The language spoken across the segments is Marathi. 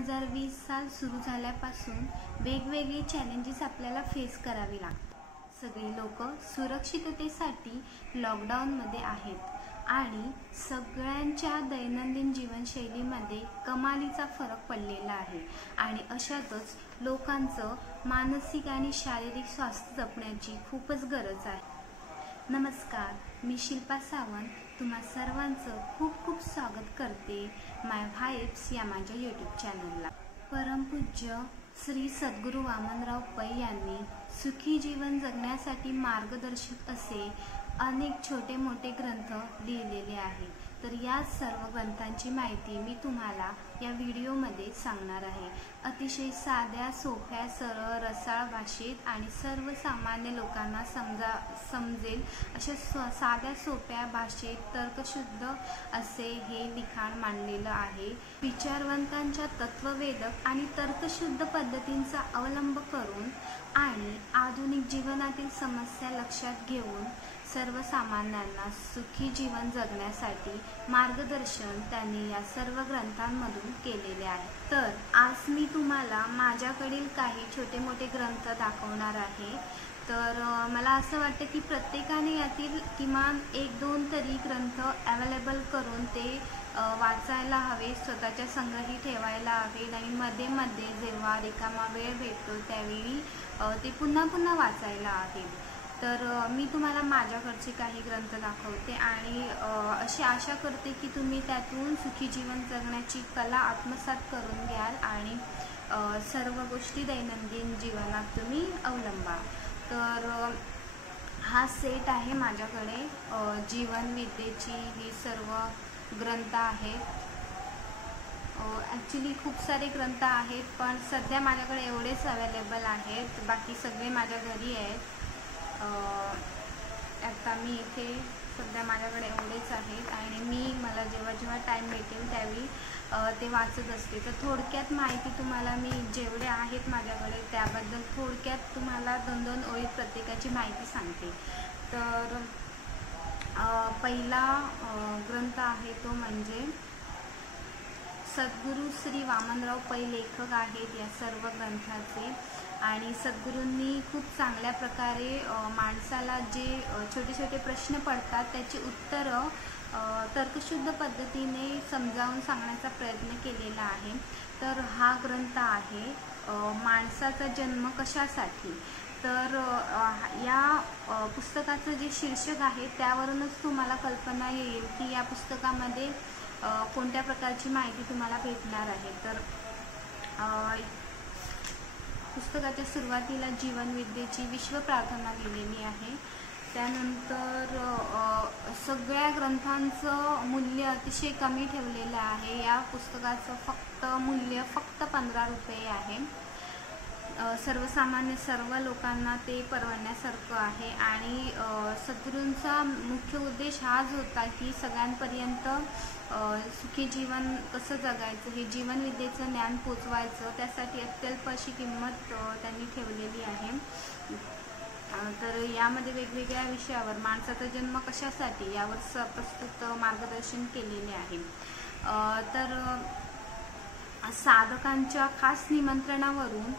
2020 साल सुरू झाल्यापासून वेगवेगळे चॅलेंजेस आपल्याला फेस करावी लागतात। सगळी लोक सुरक्षिततेसाठी लॉकडाऊनमध्ये आहेत आणि सगळ्यांच्या दैनंदिन जीवनशैलीमध्ये कमालीचा फरक पडलेला आहे आणि अशातच लोकांचं मानसिक आणि शारीरिक स्वास्थ्य जपण्याची खूपच गरज आहे। नमस्कार, मी शिल्पा सावंत तुम्हा सर्वांचं खूप खूप स्वागत करते माय व्हाइब्स या माझ्या यूट्यूब चॅनलला। परमपूज्य श्री सद्गुरू वामनराव पै यांनी सुखी जीवन जगण्यासाठी मार्गदर्शक असे अनेक छोटे मोठे ग्रंथ लिहिलेले आहेत। तर या सर्व ग्रंथांची माहिती मी तुम्हाला या व्हिडिओमध्ये सांगणार आहे। अतिशय साध्या, सोप्या, सरळ, रसाळ भाषेत आणि सर्वसामान्य लोकांना समजेल अशा साध्या सोप्या भाषेत तर्कशुद्ध असे हे लिखाण मांडलेलं आहे। विचारवंतांच्या तत्ववेधक आणि तर्कशुद्ध पद्धतींचा अवलंब करून आणि आधुनिक जीवनातील समस्या लक्षात घेऊन सर्वसामान्यांना सुखी जीवन जगण्यासाठी मार्गदर्शन त्यांनी या सर्व ग्रंथांमधून केलेले आहे। तर आज मी तुम्हाला माझ्याकडील काही छोटे मोठे ग्रंथ दाखवणार आहे। तर मला असं वाटतं की प्रत्येकाने यातील किमान 1-2 तरी ग्रंथ अवेलेबल करून ते वाचायला हवे, स्वतःच्या संगही ठेवायला हवे आणि मध्ये मध्ये जेव्हा रिकामा वेळ भेटतो त्यावेळी ते पुन्हा पुन्हा वाचायला हवे। तर मी तुम्हाला माझ्याकडचे काही ग्रंथ दाखवते आणि अशी आशा करते की तुम्ही त्यातून सुखी जीवन जगण्याची कला आत्मसात करून घ्याल आणि सर्व गोष्टी दैनंदिन जीवनात तुम्ही अवलंबा। तर हा सेट आहे माझ्याकडे, जीवनविद्येची ही सर्व ग्रंथ आहेत। ॲक्च्युली खूप सारे ग्रंथ आहेत पण सध्या माझ्याकडे एवढेच अवेलेबल आहेत, बाकी सगळे माझ्या घरी आहेत। आता मी इथे सध्या माझ्याकडे एवढेच आहेत आणि मला जेव्हा टाईम भेटेल त्यावेळी ते वाचत असते। तर थोडक्यात माहिती तुम्हाला मी जेवढे आहेत माझ्याकडे त्याबद्दल थोडक्यात तुम्हाला 2-2 ओळीत प्रत्येकाची माहिती सांगते। तर पहिला ग्रंथ आहे तो म्हणजे सद्गुरू श्री वामनराव पै लेखक आहेत या सर्व ग्रंथाचे आणि सद्गुरूंनी खूप चांगल्या प्रकारे माणसाला जे छोटे छोटे प्रश्न पडतात त्याची उत्तरं तर्कशुद्ध पद्धतीने समजावून सांगण्याचा प्रयत्न केलेला आहे। तर हा ग्रंथ आहे माणसाचा जन्म कशासाठी। तर या पुस्तकाचं जे शीर्षक आहे त्यावरूनच तुम्हाला कल्पना येईल की या पुस्तकामध्ये कोणत्या प्रकारची माहिती तुम्हाला भेटणार आहे। तर पुस्तकाच्या सुरुवातीला जीवनविद्येची विश्व प्रार्थना लिहिलेली आहे। त्यानंतर सगळ्या ग्रंथांचं मूल्य अतिशय कमी ठेवलेलं आहे। या पुस्तकाचं मूल्य फक्त 15 रुपये आहे। सर्वसामान्य सर्व लोकांना ते परवडण्यासारखं आहे आणि सद्गुरूंचा मुख्य उद्देश हाच होता की सगळ्यांपर्यंत सुखी जीवन कसं जगायचं हे जीवनविद्येचं ज्ञान पोचवायचं, त्यासाठी अत्यल्प अशी किंमत त्यांनी ठेवलेली आहे। तर यामध्ये वेगवेगळ्या विषयावर माणसाचा जन्म कशासाठी यावर सप्रस्तुत मार्गदर्शन केलेले आहे। तर साधकांच्या खास निमंत्रणावरून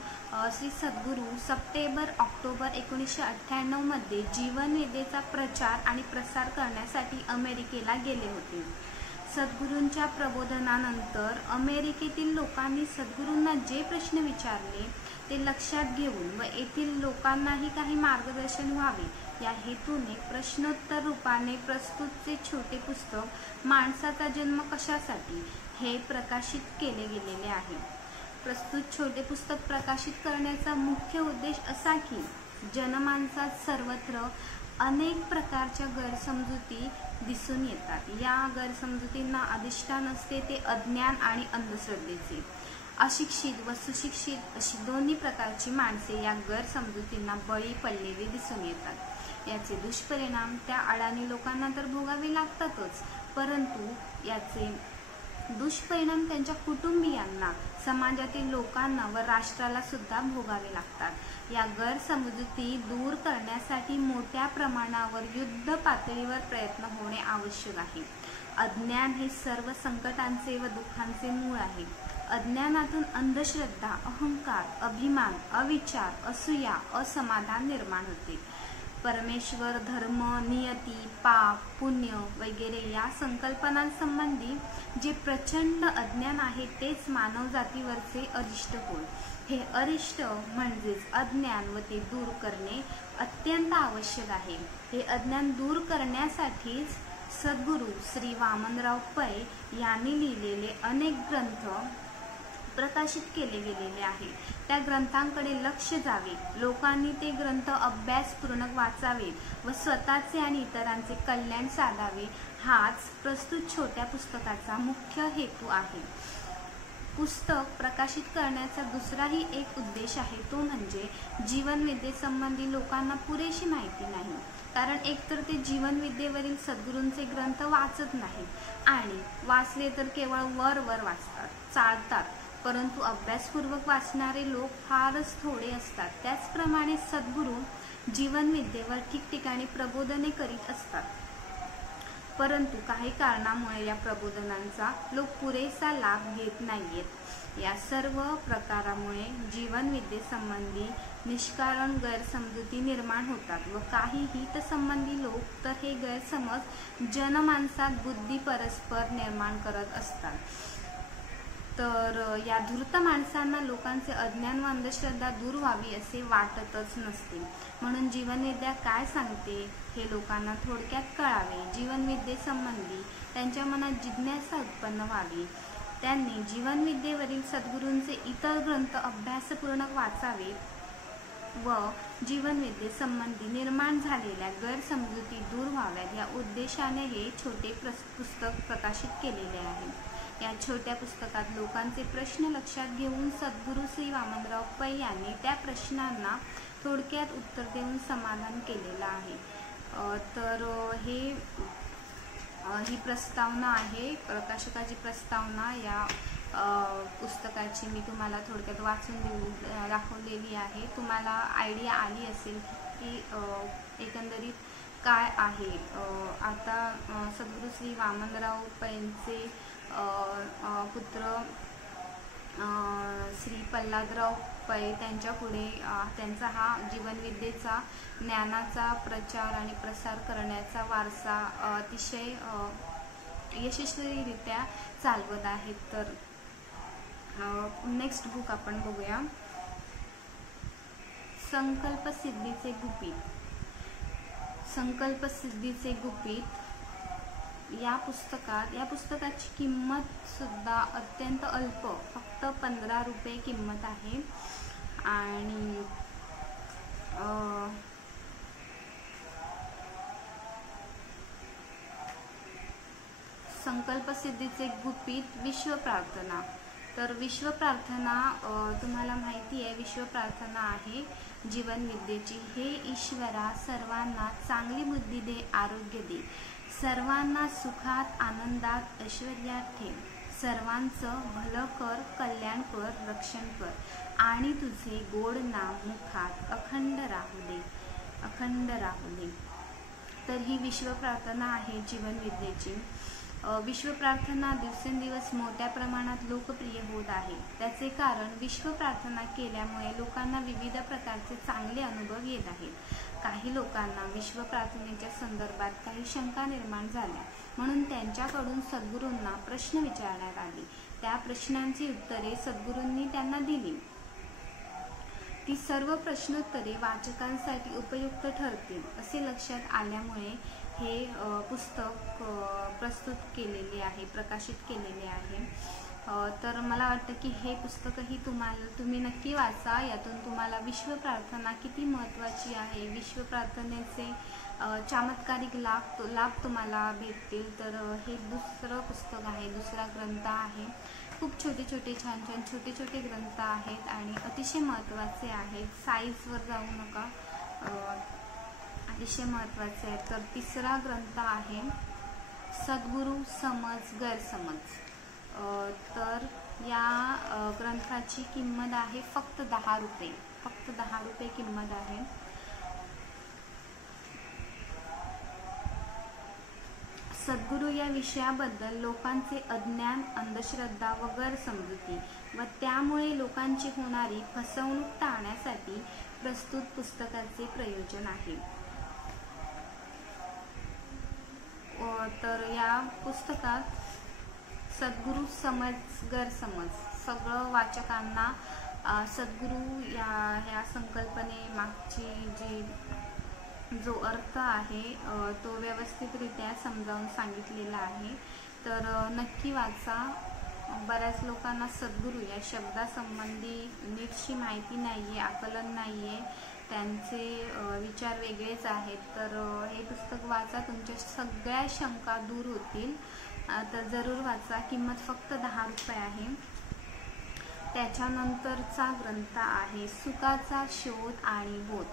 श्री सद्गुरू सप्टेंबर-ऑक्टोबर 1998 मध्ये जीवनविद्येचा प्रचार आणि प्रसार करण्यासाठी अमेरिकेला गेले होते। सद्गुरूंच्या प्रबोधनानंतर अमेरिकेतील लोकांनी सद्गुरूंना जे प्रश्न विचारले ते लक्षात घेऊन व येथील लोकांनाही काही मार्गदर्शन व्हावे या हेतूने प्रश्नोत्तर रूपाने प्रस्तुतचे छोटे पुस्तक माणसाचा जन्म कशासाठी हे प्रकाशित केले गेलेले आहे। प्रस्तुत छोटे पुस्तक प्रकाशित करण्याचा मुख्य उद्देश असा की जनमानसात सर्वत्र अनेक प्रकारच्या गैरसमजुती दिसून येतात। या गैरसमजुतींना अधिष्ठान असते ते अज्ञान आणि अंधश्रद्धेचे। अशिक्षित व सुशिक्षित अशी दोन्ही प्रकारची माणसे या गैरसमजुतींना बळी पडलेली दिसून येतात। याचे दुष्परिणाम त्या अडाणी लोकांना तर भोगावे लागतातच, परंतु याचे दुष्परिणाम त्यांच्या कुटुंबियांना, समाजातील लोकांना व राष्ट्राला सुद्धा भोगावे लागतात। या गैरसमजुती दूर करण्यासाठी मोठ्या प्रमाणावर युद्ध पातळीवर प्रयत्न होणे आवश्यक आहे। अज्ञान हे सर्व संकटांचे व दुःखांचे मूळ आहे। अज्ञानातून अंधश्रद्धा, अहंकार, अभिमान, अविचार, असूया, असमाधान निर्माण होते. परमेश्वर, धर्म, नियती, पाप, पुण्य वगैरे या संकल्पनांसंबंधी जे प्रचंड अज्ञान आहे तेच मानव जातीवरचे अरिष्ट होय. हे अरिष्ट म्हणजेच अज्ञान व ते दूर करणे अत्यंत आवश्यक आहे. हे अज्ञान दूर करण्यासाठीच सद्गुरू श्री वामनराव पै यांनी लिहिलेले अनेक ग्रंथ प्रकाशित केले गेलेले आहे. त्या ग्रंथांकडे लक्ष जावे, लोकांनी ते ग्रंथ अभ्यासपूर्वक वाचावे व स्वतःचे आणि इतरांचे कल्याण साधावे, हाच प्रस्तुत छोट्या पुस्तकाचा मुख्य हेतू आहे. पुस्तक प्रकाशित करण्याचा दुसराही एक उद्देश आहे, तो म्हणजे जीवनविद्येसंबंधी लोकांना पुरेशी माहिती नाही. कारण एकतर ते जीवनविद्येवरील सद्गुरूंचे ग्रंथ वाचत नाहीत आणि वाचले तर केवळ वर वाचतात, चालतात, परंतु अभ्यासपूर्वक वाचणारे लोक फारच थोडे असतात. त्याचप्रमाणे सद्गुरू जीवनविद्येवर ठिकठिकाणी प्रबोधने करीत असतात, परंतु काही कारणामुळे या प्रबोधनांचा लोक पुरेसा लाभ घेत नाहीयेत. या सर्व प्रकारामुळे जीवनविद्येसंबंधी निष्कारण गैरसमजुती निर्माण होतात व काही हितसंबंधी लोक तर हे गैरसमज जनमानसात बुद्धी परस्पर निर्माण करत असतात. तर या धूर्त माणसांना लोकांचे अज्ञान व अंधश्रद्धा दूर व्हावी असे वाटतच नसते. म्हणून जीवनविद्या काय सांगते हे लोकांना थोडक्यात कळावे. जीवनविद्येसंबंधी त्यांच्या मनात जिज्ञासा उत्पन्न व्हावी. त्यांनी जीवनविद्येवरील सद्गुरूंचे इतर ग्रंथ अभ्यासपूर्वक वाचावे व जीवनविद्येसंबंधी निर्माण झालेल्या गैरसमजुती दूर व्हाव्यात या उद्देशाने हे छोटे पुस्तक प्रकाशित केलेले आहे. या छोट्या पुस्तकात लोकांचे प्रश्न लक्षात घेऊन सद्गुरू श्री वामनराव पै यांनी त्या प्रश्नांना थोडक्यात उत्तर देऊन समाधान केलेलं आहे. तर ही प्रस्तावना आहे, प्रकाशकाची प्रस्तावना या पुस्तकाची मी तुम्हाला थोडक्यात वाचून दाखवलेली आहे. तुम्हाला आयडिया आली असेल की एकंदरीत काय आहे. आता सद्गुरू श्री वामनराव पैंचे पुत्र श्री प्रल्हादराव पै त्यांच्या पुढे त्यांचा हा जीवनविद्येचा ज्ञानाचा प्रचार आणि प्रसार करण्याचा वारसा अतिशय यशस्वीरित्या चालवत आहेत. तर नेक्स्ट बुक आपण बघूया, संकल्प सिद्धीचे गुपित. संकल्प सिद्धीचे गुपित या पुस्तकाची किंमत सुद्धा अत्यंत अल्प, फक्त 15 रुपये किंमत आहे. आणि संकल्प सिद्धीचे गुपित विश्व प्रार्थना. तर विश्व प्रार्थना तुम्हाला माहिती आहे, विश्व प्रार्थना आहे जीवनविद्येची. हे ईश्वरा सर्वांना चांगली बुद्धी दे, आरोग्य दे, सर्वांना सुखात आनंदात ऐश्वर्यात ठेव, सर्वांचं भलं कर, कल्याण कर, रक्षण कर आणि तुझे गोड नाम मुखात अखंड राहू दे, अखंड राहू दे. तर ही विश्व प्रार्थना आहे जीवनविद्येची. विश्व प्रार्थना दिवसेंदिवस मोठ्या प्रमाणात लोकप्रिय होत आहे. त्याचे कारण विश्व प्रार्थना केल्यामुळे लोकांना विविध प्रकारचे चांगले अनुभव येत आहेत. काही लोकांना विश्व प्रार्थनेच्या संदर्भात काही शंका निर्माण झाल्या, म्हणून त्यांच्याकडून सद्गुरूंना प्रश्न विचारण्यात आले. त्या प्रश्नांची उत्तरे सद्गुरूंनी त्यांना दिली. ती सर्व प्रश्नोत्तरे वाचकांसाठी उपयुक्त ठरतील असे लक्षात आल्यामुळे हे पुस्तक प्रस्तुत केलेले आहे, प्रकाशित केलेले आहे. तर मला वाटतं की हे पुस्तकही तुम्ही नक्की वाचा. यातून तुम्हाला विश्व प्रार्थना किती महत्त्वाची आहे, विश्व प्रार्थनेचे चमत्कारिक लाभ तुम्हाला भेटतील. तर हे दुसरं पुस्तक आहे, दुसरा ग्रंथ आहे. खूप छोटे छोटे ग्रंथ आहेत आणि अतिशय महत्त्वाचे आहेत. साईजवर जाऊ नका, अतिशय महत्त्वाचे आहे. तर तिसरा ग्रंथ आहे सद्गुरू समज गैरसमज. तर या ग्रंथाची किंमत आहे फक्त 10 रुपये, फक्त 10 रुपये किंमत आहे. सद्गुरू या विषयाबद्दल लोकांचे अज्ञान, अंधश्रद्धा व गैरसमजुती व त्यामुळे लोकांची होणारी फसवणूक टाळण्यासाठी प्रस्तुत पुस्तकाचे प्रयोजन आहे। तर या पुस्तकात सद्गुरू समज गैरसमज सगळं वाचकांना सद्गुरू ह्या संकल्पने मागची जो अर्थ आहे तो व्यवस्थितरित्या समजावून सांगितलेला आहे। तर नक्की वाचा। बऱ्याच लोकांना सद्गुरू या शब्दासंबंधी नीटशी माहिती नाही आहे, आकलन नाही आहे, त्यांचे विचार वेगळेच आहेत। तर हे पुस्तक वाचा, तुमच्या सगळ्या शंका दूर होतील। तर जरूर वाचा। किंमत फक्त 10 रुपये आहे। त्याच्यानंतरचा ग्रंथ आहे सुखाचा शोध आणि बोध।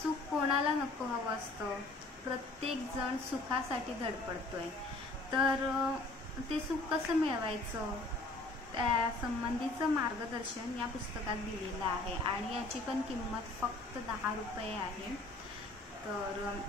सुख कोणाला नको हवं असतं? प्रत्येक जण सुखासाठी धडपडतोय। तर ते सुख कसं मिळवायचं त्या संबंधीचं मार्गदर्शन या पुस्तकात दिलेलं आहे आणि याची पण किंमत फक्त 10 रुपये आहे। तर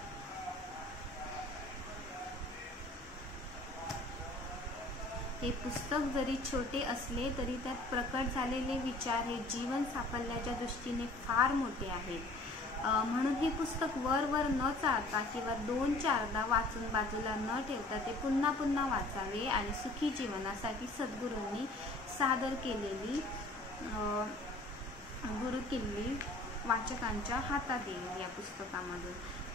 हे पुस्तक जरी छोटे असले तरी त्यात प्रकट झालेले विचार हे जीवन साफल्याच्या दृष्टीने फार मोठे आहेत। म्हणून हे पुस्तक वर न चाळता किंवा 2-4दा वाचून बाजूला न ठेवता ते पुन्हा पुन्हा वाचावे आणि सुखी जीवनासाठी सद्गुरूंनी सादर केलेली गुरुकिल्ली वाचकांच्या हातात येईल या पुस्तकामधून।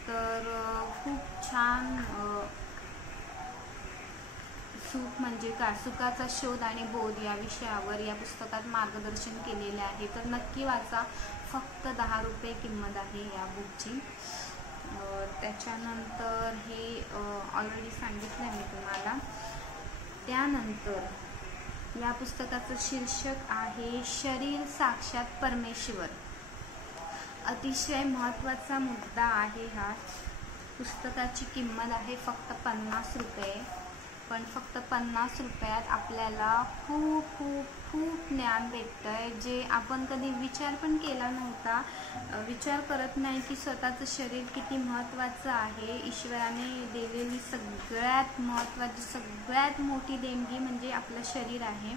तर खूप छान सुख म्हणजे काय, सुखाचा शोध आणि बोध या विषयावर या पुस्तकात मार्गदर्शन केलेले आहे। तर नक्की वाचा। फक्त 10 रुपये किंमत आहे या बुकची। त्याच्यानंतर हे ऑलरेडी सांगितलं मी तुम्हाला। त्यानंतर या पुस्तकाचं शीर्षक आहे शरीर साक्षात परमेश्वर। अतिशय महत्त्वाचा मुद्दा आहे हा। पुस्तकाची किंमत आहे फक्त 50 रुपये। पण फक्त 50 रुपयात आपल्याला खूप खूप खूप ज्ञान भेटतंय जे आपण कधी विचार पण केला नव्हता। विचार करत नाही की स्वतःचं शरीर किती महत्त्वाचं आहे। ईश्वराने दिलेली सगळ्यात महत्त्वाची सगळ्यात मोठी देणगी म्हणजे आपलं शरीर आहे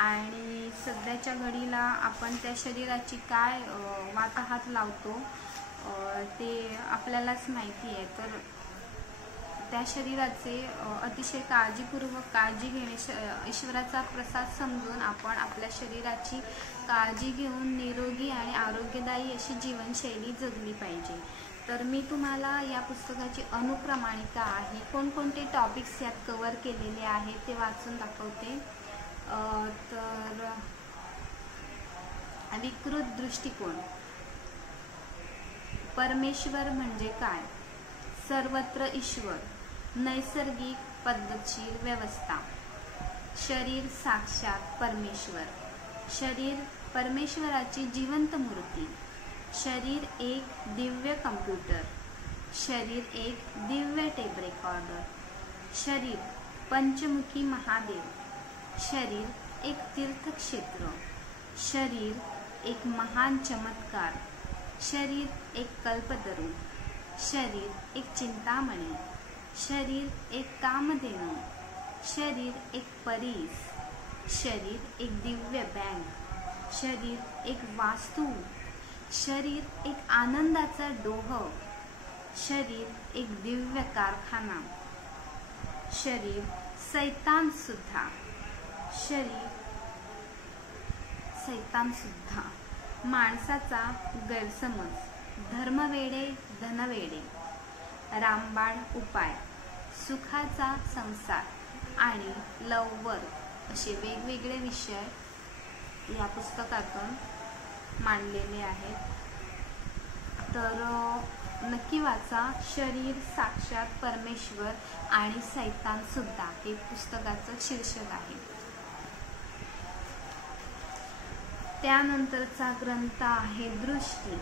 आणि सध्याच्या घडीला आपण त्या शरीराची काय वाताहात लावतो ते आपल्यालाच माहिती आहे। तर त्या शरीराचे अतिशय काळजीपूर्वक काळजी घेणे ईश्वराचा प्रसाद समजून आपण आपल्या शरीराची काळजी घेऊन निरोगी आणि आरोग्यदायी अशी जीवनशैली जगली पाहिजे। तर मी तुम्हाला या पुस्तकाची अनुक्रमणिका आहे, कोणकोणते टॉपिक्स यात कव्हर केलेले आहेत ते वाचून दाखवते। तर विकृत दृष्टिकोन, परमेश्वर म्हणजे काय, सर्वत्र ईश्वर, नैसर्गिक पद्धतशीर व्यवस्था, शरीर साक्षात परमेश्वर, शरीर परमेश्वराची जिवंत मूर्ती, शरीर एक दिव्य कम्प्युटर, शरीर एक दिव्य टेप रेकॉर्डर, शरीर पंचमुखी महादेव, शरीर एक तीर्थक्षेत्र, शरीर एक महान चमत्कार, शरीर एक कल्पतरू, शरीर एक चिंतामणी, शरीर एक कामधेनु, शरीर एक परीस, शरीर एक दिव्य बँक, शरीर एक वास्तू, शरीर एक आनंदाचा डोह, शरीर एक दिव्य कारखाना, शरीर सैतान सुद्धा, शरीर सैतान सुद्धा, माणसाचा गैरसमज, धर्मवेडे धनवेडे, रामबाण उपाय, सुखाचा संसार आणि लववर असे वेगवेगळे विषय या पुस्तकातून मांडलेले आहेत। तर नक्की वाचा। शरीर साक्षात परमेश्वर आणि सैतान सुद्धा हे पुस्तकाचं शीर्षक आहे। त्यानंतरचा ग्रंथ आहे दृष्टी।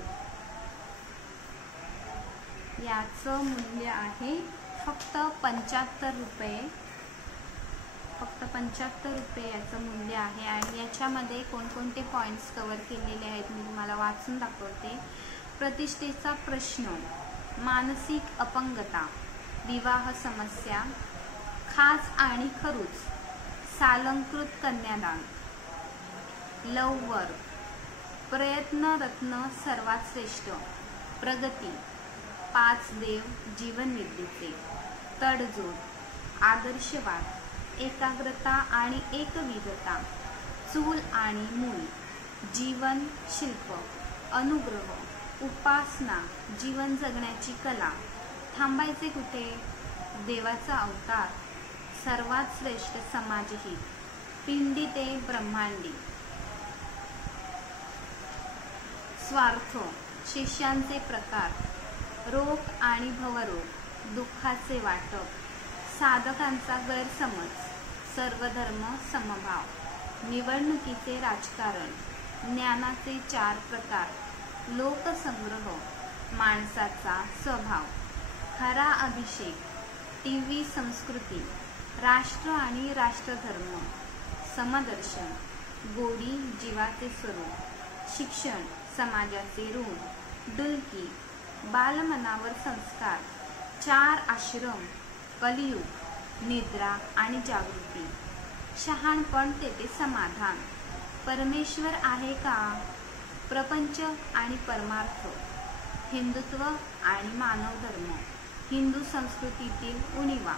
याचं मूल्य आहे फक्त 75 रुपये। फक्त 75 रुपये याचं मूल्य आहे आणि याच्यामध्ये कोणकोणते पॉईंट्स कव्हर केलेले आहेत मी तुम्हाला वाचून दाखवते। प्रतिष्ठेचा प्रश्न, मानसिक अपंगता, विवाह समस्या, खास आणि खरूच, सालंकृत कन्यादान, लववर, प्रयत्न रत्न सर्वात श्रेष्ठ, प्रगती, 5 देव जीवनविद्येचे, तडजोड, आदर्शवाद, एकाग्रता आणि एकविधता, चूल आणि मूल, जीवन शिल्प, अनुग्रह, उपासना, जीवन जगण्याची कला, थांबायचे कुठे, देवाचा अवतार, सर्वात श्रेष्ठ समाजहित, पिंडी ते ब्रह्मांडी, स्वार्थ, शिष्यांचे प्रकार, रोग आणि भवरोग, दुःखाचे वाटप, साधकांचा गैरसमज, सर्वधर्म समभाव, निवडणुकीचे राजकारण, ज्ञानाचे 4 प्रकार, लोकसंग्रह, माणसाचा स्वभाव, खरा अभिषेक, टीव्ही संस्कृती, राष्ट्र आणि राष्ट्रधर्म, समदर्शन, गोडी जीवाचे स्वरूप, शिक्षण, समाजाचे ऋण, डुलकी, बालमनावर संस्कार, 4 आश्रम, कलियुग, निद्रा आणि जागृती, शहाणपण तेथे समाधान, परमेश्वर आहे का, प्रपंच आणि परमार्थ, हिंदुत्व आणि मानवधर्म, हिंदू संस्कृतीतील उणिवा,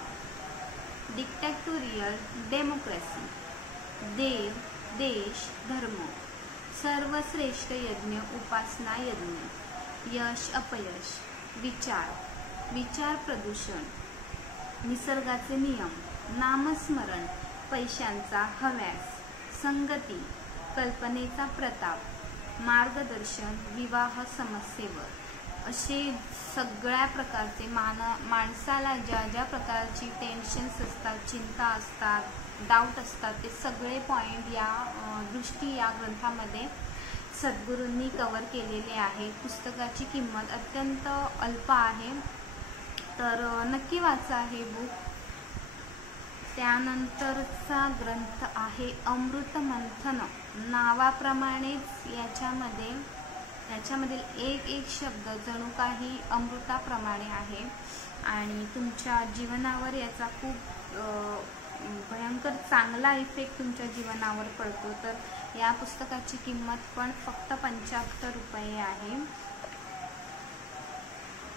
डिक्टॅटोरियल डेमोक्रेसी, देव, देश, धर्म, सर्वश्रेष्ठ यज्ञ, उपासना यज्ञ, यश अपयश, विचार प्रदूषण, निसर्गाचे नियम, नामस्मरण, पैशांचा हव्यास, संगती, कल्पनेचा प्रताप, मार्गदर्शन, विवाह समस्येवर, असे सगळ्या प्रकारचे माणसाला ज्या ज्या प्रकारची टेन्शन्स असतात, चिंता असतात, डाऊट असतात, ते सगळे पॉईंट या दृष्टी या ग्रंथामध्ये सद्गुरूंनी कव्हर केलेले आहे. पुस्तकाची किंमत अत्यंत अल्प आहे, तर नक्की वाचा हे बुक. त्यानंतरचा ग्रंथ आहे अमृत मंथन. नावाप्रमाणेच याच्यामधील एक एक शब्द जणू काही अमृताप्रमाणे आहे आणि तुमच्या जीवनावर याचा खूप भयंकर चांगला इफेक्ट तुमच्या जीवनावर पडतो. तर या पुस्तकाची किंमत पण फक्त 75 रुपये आहे.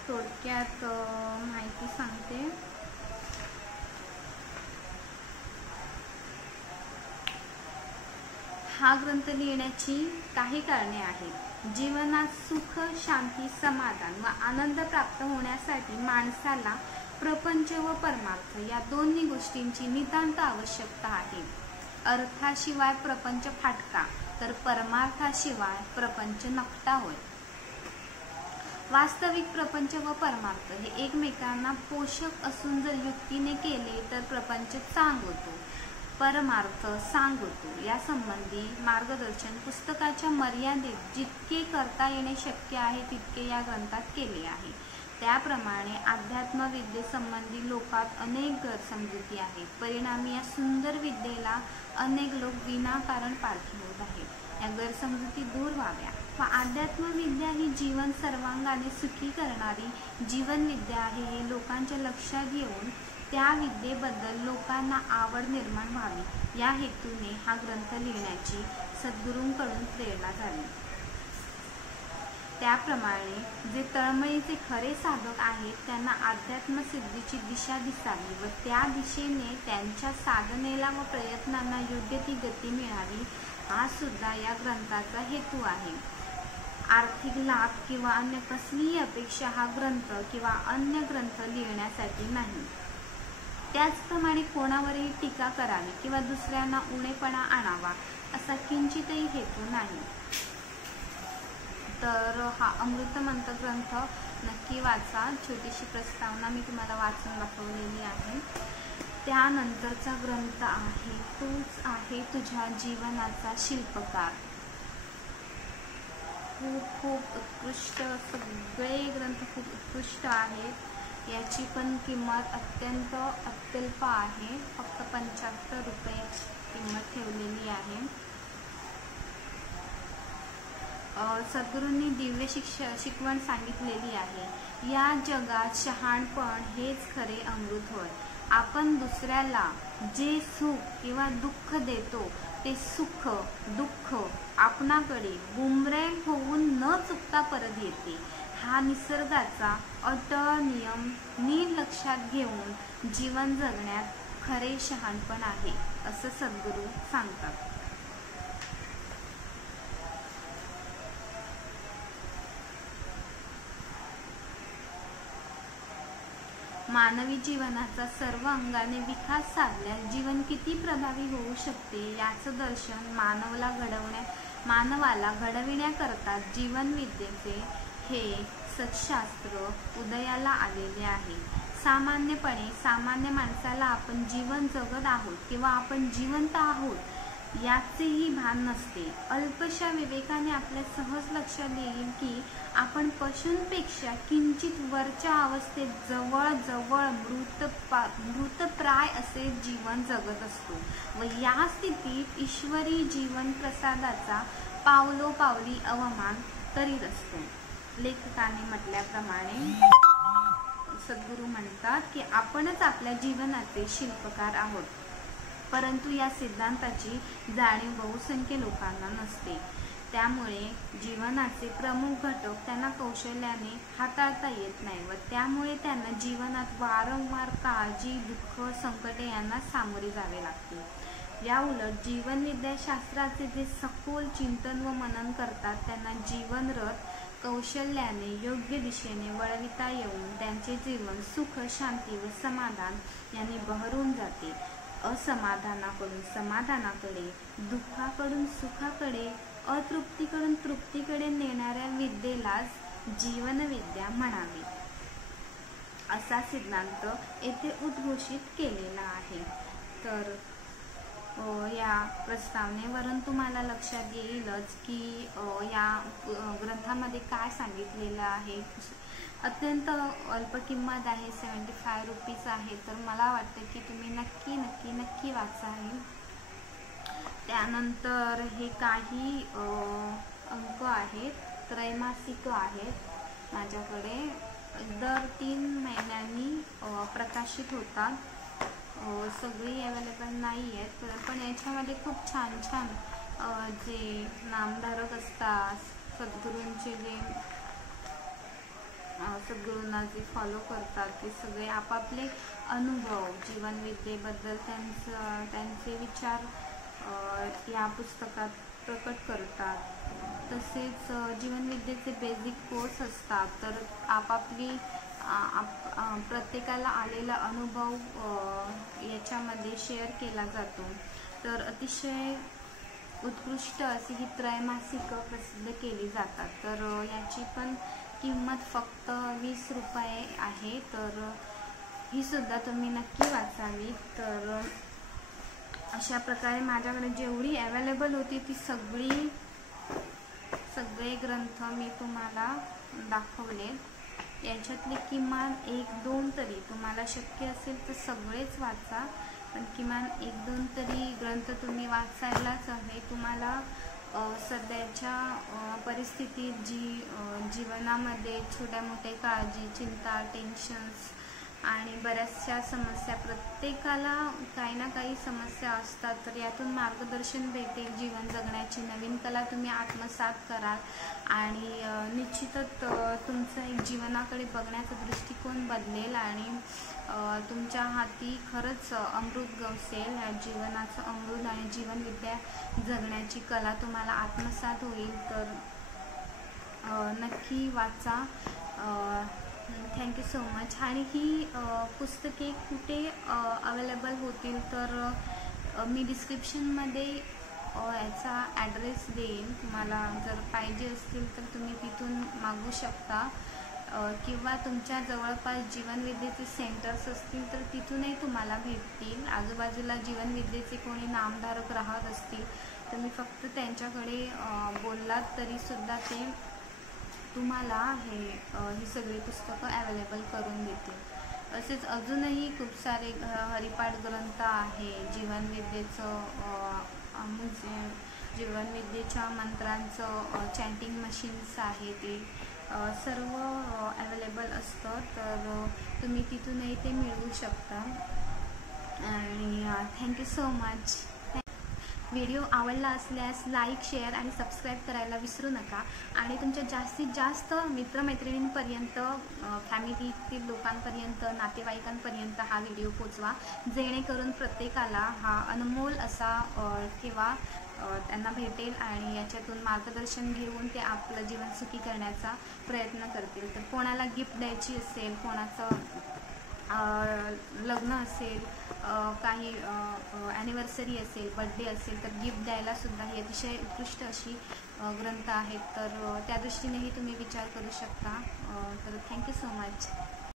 थोडक्यात माहिती सांगते. हा ग्रंथ लिहिण्याची काही कारणे आहेत. जीवनात सुख, शांती, समाधान व आनंद प्राप्त होण्यासाठी माणसाला प्रपंच व परमार्थ या दोन्ही गोष्टींची नितांत आवश्यकता आहे. अर्थाशिवाय प्रपंच फाटका, तर परमार्थाशिवाय प्रपंच नकटा होय. वास्तविक प्रपंच व परमार्थ हे एकमेकांना पोषक असून जर युक्तीने केले तर प्रपंच चांग होतो, परमार्थ सांग होतो. या संबंधी मार्गदर्शन पुस्तकाच्या मर्यादेत जितके करता येणे शक्य आहे तितके या ग्रंथात केले आहे. त्याप्रमाणे अध्यात्म विद्येसंबंधी लोकात अनेक गैरसमजुती आहेत. परिणामी या सुंदर विद्येला अनेक लोक विनाकारण पारखी होत आहेत. या गैरसमजुती दूर व्हाव्या व अध्यात्म विद्या ही जीवन सर्वांगाने सुखी करणारी जीवन विद्या आहे हे लोकांच्या लक्षात येऊन त्या विद्येबद्दल लोकांना आवड निर्माण व्हावी या हेतूने हा ग्रंथ लिहिण्याची सद्गुरूंकडून प्रेरणा झाली. त्याप्रमाणे जे तळमळीचे खरे साधक आहेत त्यांना अध्यात्म सिद्धीची दिशा दिसावी व त्या दिशेने त्यांच्या साधनेला व प्रयत्नांना योग्य ती गती मिळावी हा सुद्धा या ग्रंथाचा हेतू आहे. आर्थिक लाभ किंवा अन्य कसलीही अपेक्षा हा ग्रंथ किंवा अन्य ग्रंथ लिहिण्यासाठी नाही. त्याचप्रमाणे कोणावरही टीका करावी किंवा दुसऱ्यांना उणेपणा आणावा असा किंचितही हेतू नाही. तर हा अमृतमंथ ग्रंथ नक्की वाचा. छोटीशी प्रस्तावना मी तुम्हाला वाचून दाखवलेली आहे. त्यानंतरचा ग्रंथ आहे तूच आहे तुझ्या जीवनाचा शिल्पकार. खूप उत्कृष्ट, सगळे ग्रंथ खूप उत्कृष्ट आहेत. याची पण किंमत अत्यंत अत्यल्प आहे. फक्त 75 रुपये किंमत ठेवलेली आहे. सद्गुरूंनी दिव्य शिकवण सांगितलेली आहे. या जगात शहाणपण हेच खरे अमृत होय. आपण दुसऱ्याला जे सुख किंवा दुःख देतो ते सुख, दुःख आपणाकडे बुमरॅंग होऊन न चुकता परत येते. हा निसर्गाचा अटळ नियम नीट लक्षात घेऊन जीवन जगण्यात खरे शहाणपण आहे, असं सद्गुरू सांगतात. मानवी जीवनाचा सर्व अंगाने विकास साधल्यास जीवन किती प्रभावी होऊ शकते याचं दर्शन मानवाला घडविण्याकरता जीवनविद्येचे हे सत्शास्त्र उदयाला आलेले आहे. सामान्यपणे सामान्य माणसाला आपण जीवन जगत आहोत किंवा आपण जिवंत आहोत याचेही भान नसते. अल्पशा विवेकाने आपल्या सहज लक्षात येईल की आपण पशूंपेक्षा किंचित वरच्या अवस्थेत जवळ मृतप्राय असे जीवन जगत असतो व या स्थितीत ईश्वरी जीवन प्रसादाचा पावलोपावली अवमान करीत असतो. लेखकाने म्हटल्याप्रमाणे सद्गुरू म्हणतात की आपणच आपल्या जीवनाचे शिल्पकार आहोत, परंतु या सिद्धांताची जाणीव बहुसंख्य लोकांना नसते. त्यामुळे जीवनाचे प्रमुख घटक त्यांना कौशल्याने हाताळता येत नाही व त्यामुळे त्यांना जीवनात वारंवार काळजी, दुःख, संकटे यांना सामोरे जावे लागते. या उलट जीवनविद्याशास्त्राचे जे सखोल चिंतन व मनन करतात त्यांना जीवनरथ कौशल्याने योग्य दिशेने वळविता येऊन त्यांचे जीवन सुख, शांती व समाधान यांनी बहरून जाते. असमाधानाकडून समाधानाकडे, दुःखाकडून सुखाकडे, अतृप्तीकडून तृप्तीकडे नेणाऱ्या विद्येलाच जीवनविद्या म्हणावी, असा सिद्धांत येथे उद्घोषित केलेला आहे. तर या प्रस्तावनेवरून तुम्हाला लक्षात येईलच की या ग्रंथामध्ये काय सांगितलेलं आहे. अत्यंत अल्प किंमत आहे, 75 रुपीज आहे. तर मला वाटतं की तुम्ही नक्की वाचावी. त्यानंतर हे काही अंक आहेत, त्रैमासिक आहेत माझ्याकडे, दर 3 महिन्यांनी प्रकाशित होतात. सगळी अवेलेबल नाही आहेत, पण याच्यामध्ये खूप छान जे नामधारक असतात, सद्गुरूंचे जे सद्गुरूंना जे फॉलो करतात ते सगळे आपापले अनुभव जीवनविद्येबद्दल त्यांचे विचार या पुस्तकात प्रकट करतात. तसेच जीवनविद्येचे बेसिक कोर्स असतात, तर आपापली प्रत्येकाला आलेला अनुभव याच्यामध्ये शेअर केला जातो. तर अतिशय उत्कृष्ट अशी ही त्रैमासिक प्रसिद्ध केली जातात. तर याची पण किंमत फक्त 20 रुपये आहे. तर ही सुद्धा तुम्ही नक्की वाचावी. तर अशा प्रकारे माझ्याकडे जेवढी अवेलेबल होती ती सगळे ग्रंथ मी तुम्हाला दाखवले. याच्यातले किमान 1-2 तरी तुम्हाला शक्य असेल तर सगळेच वाचा, पण किमान 1-2 तरी ग्रंथ तुम्ही वाचायलाच हवे. तुम्हाला सध्याच्या परिस्थितीत जीवनामध्ये छोट्या मोठ्या काळजी, चिंता, टेन्शन्स आणि बऱ्याचशा समस्या, प्रत्येकाला काही ना काही समस्या असतात. तर यातून मार्गदर्शन भेटेल. जीवन जगण्याची नवीन कला तुम्ही आत्मसात कराल आणि निश्चितच तुमचं एक जीवनाकडे बघण्याचा दृष्टिकोन बदलेल आणि तुमच्या हाती खरंच अमृत गवसेल. जीवनाचं अमृत आणि जीवनविद्या जगण्याची कला तुम्हाला आत्मसात होईल. तर नक्की वाचा. Thank you so much. आणि ही पुस्तके कुठे अवेलेबल होतील तर मी डिस्क्रिप्शनमध्ये याचा ॲड्रेस देईन. तुम्हाला जर पाहिजे असतील तर तुम्ही तिथून मागवू शकता किंवा तुमच्या जवळपास जीवनविद्येचे सेंटर्स असतील तर तिथूनही तुम्हाला भेटतील. आजूबाजूला जीवनविद्येचे कोणी नामधारक राहत असतील तर मी फक्त त्यांच्याकडे बोललात तरीसुद्धा ते तुम्हाला ही सगळी पुस्तकं अवेलेबल करून देतील. तसेच अजूनही खूप सारे हरिपाठ ग्रंथ आहे. जीवनविद्येचं म्हणजे जीवनविद्येच्या मंत्रांचं चॅन्टिंग मशीन्स आहे, ते सर्व अवेलेबल असतं. तर तुम्ही तिथूनही ते मिळवू शकता. आणि थँक्यू सो मच. व्हिडिओ आवडला असल्यास लाईक, शेअर आणि सबस्क्राईब करायला विसरू नका आणि तुमच्या जास्तीत जास्त मित्रमैत्रिणींपर्यंत, फॅमिलीतील लोकांपर्यंत, नातेवाईकांपर्यंत हा व्हिडिओ पोचवा, जेणेकरून प्रत्येकाला हा अनमोल असा किंवा त्यांना भेटेल आणि याच्यातून मार्गदर्शन घेऊन ते आपलं जीवन सुखी करण्याचा प्रयत्न करतील. तर कोणाला गिफ्ट द्यायची असेल, कोणाचं लग्न असेल, काही ॲनिव्हर्सरी असेल, बड्डे असेल, तर गिफ्ट द्यायलासुद्धा ही अतिशय उत्कृष्ट अशी ग्रंथ आहेत. तर त्या दृष्टीनेही तुम्ही विचार करू शकता. तर थँक्यू सो मच.